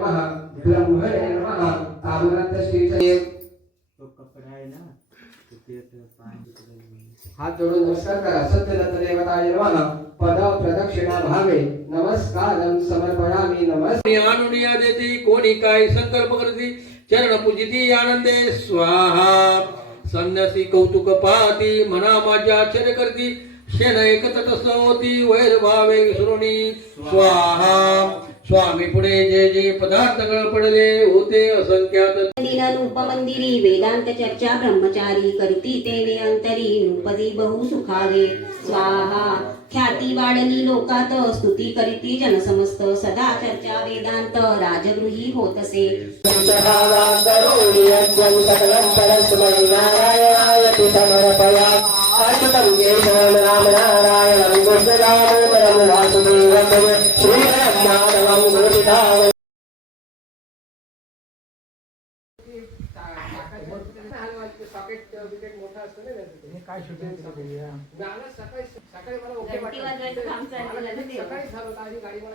नमः ब्रह्मणे नमः ताम्ररत्न श्री तो कपड़ा है ना हाथ जोड़ून नमस्कार करा सत्यदत्त देवताय नमः पद प्रदक्षिणा भावे नमस्कारं समर्पयामि नमस्ते अनुनिया देती कोणी काय संकल्प करती चरण पूजिती आनंदे स्वाहा संन्यासी कौतुक पाहती मना माझ्या आश्चर्य करती शेण एकतट होती वैर भावे विसरुणी स्वाहा स्वामी पुढे जे जे पदार्थ पडले होते असंख्यात उपमंदिरी वेदांत चर्चा ब्रह्मचारी करती तेने अंतरी नृपदी बहु सुखावे स्वाहा ख्याती वाढली लोकात स्तुती करीती जनसमस्त सदा चर्चा वेदांत राजगृही होतसे काय शूटिंग सकाळी मला ओके वाटलं. सकाळी झालं गाडी मला